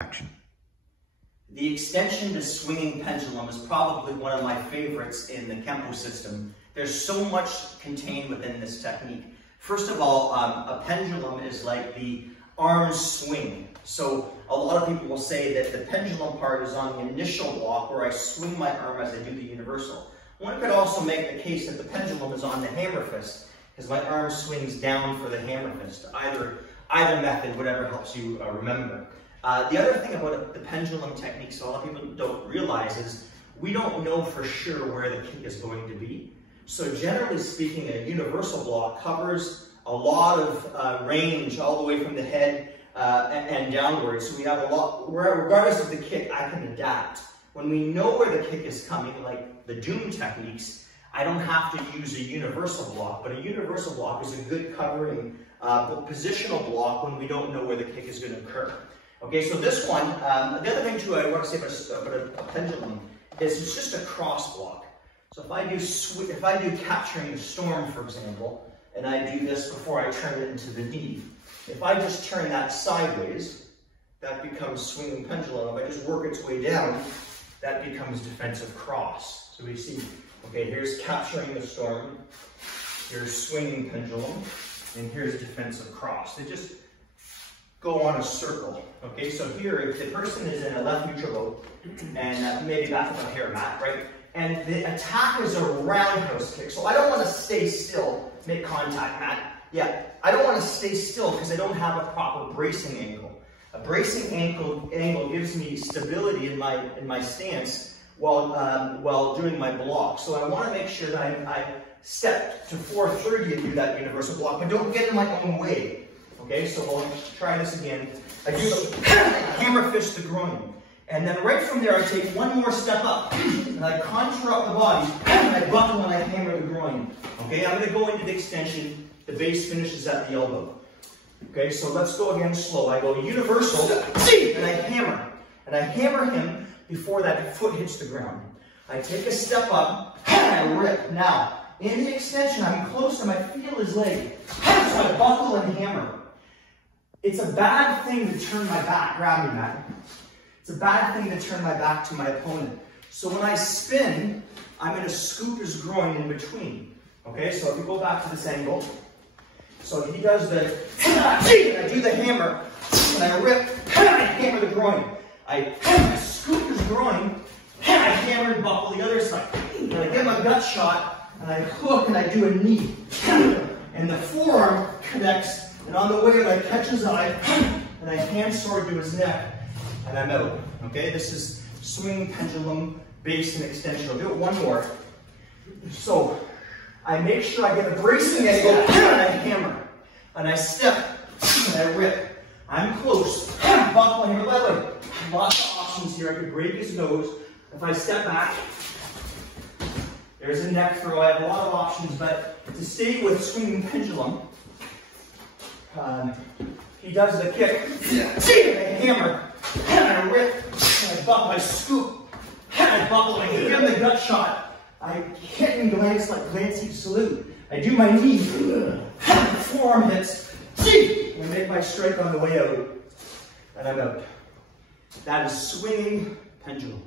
action. The extension to swinging pendulum is probably one of my favorites in the Kenpo system. There's so much contained within this technique. First of all, a pendulum is like the arm swing. So a lot of people will say that the pendulum part is on the initial block where I swing my arm as I do the universal. One could also make the case that the pendulum is on the hammer fist because my arm swings down for the hammer fist. Either method, whatever helps you remember. The other thing about the pendulum techniques a lot of people don't realize is we don't know for sure where the kick is going to be. So generally speaking, a universal block covers a lot of range all the way from the head and downwards. So we have a lot, regardless of the kick, I can adapt. When we know where the kick is coming, like the Doom techniques, I don't have to use a universal block, but a universal block is a good covering positional block when we don't know where the kick is going to occur. Okay, so this one, the other thing too I want to say about a pendulum is it's just a cross block. So if I do capturing the storm, for example, and I do this before I turn it into the knee, if I just turn that sideways, that becomes swinging pendulum. If I just work its way down, that becomes defensive cross. So we see, okay, here's capturing the storm, here's swinging pendulum, and here's defensive cross. They just go on a circle. Okay, so here, if the person is in a left neutral boat, and maybe that's a hair mat, right? And the attack is a roundhouse kick. So I don't want to stay still, make contact, Matt. Yeah, I don't want to stay still because I don't have a proper bracing angle. A bracing angle gives me stability in my stance while doing my block. So I want to make sure that I step to 430 and do that universal block, but don't get in my own way. Okay, so we'll try this again. I do hammer fist the groin. And then right from there, I take one more step up, and I contour up the body, and I buckle and I hammer the groin. Okay, I'm going to go into the extension. The base finishes at the elbow. Okay, so let's go again slow. I go universal, and I hammer. And I hammer him before that foot hits the ground. I take a step up, and I rip. Now, in the extension, I'm close and I feel his leg. So I buckle and hammer. It's a bad thing to turn my back. Grab me, Matt. It's a bad thing to turn my back to my opponent. So when I spin, I'm going to scoop his groin in between. Okay, so if you go back to this angle, so he does the, and I do the hammer, and I rip, and I hammer the groin. I scoop his groin, and I hammer and buckle the other side. And I get my gut shot, and I hook, and I do a knee. And the forearm connects, and on the way I catch his eye, and I hand sword to his neck. And I'm out. Okay, this is swinging pendulum, base and extension. I'll do it one more. So I make sure I get a bracing angle, and I hammer, and I step, and I rip. I'm close. Buckle and hammer. By the way, lots of options here. I could break his nose. If I step back, there's a neck throw. I have a lot of options, but to stay with swinging pendulum, he does the kick, and I hammer. And I rip, and I buckle, I scoop, and I buckle, and I give him the gut shot. I hit and glance like glancing salute. I do my knee, the forearm hits, and I make my strike on the way out, and I'm out. That is swinging pendulum.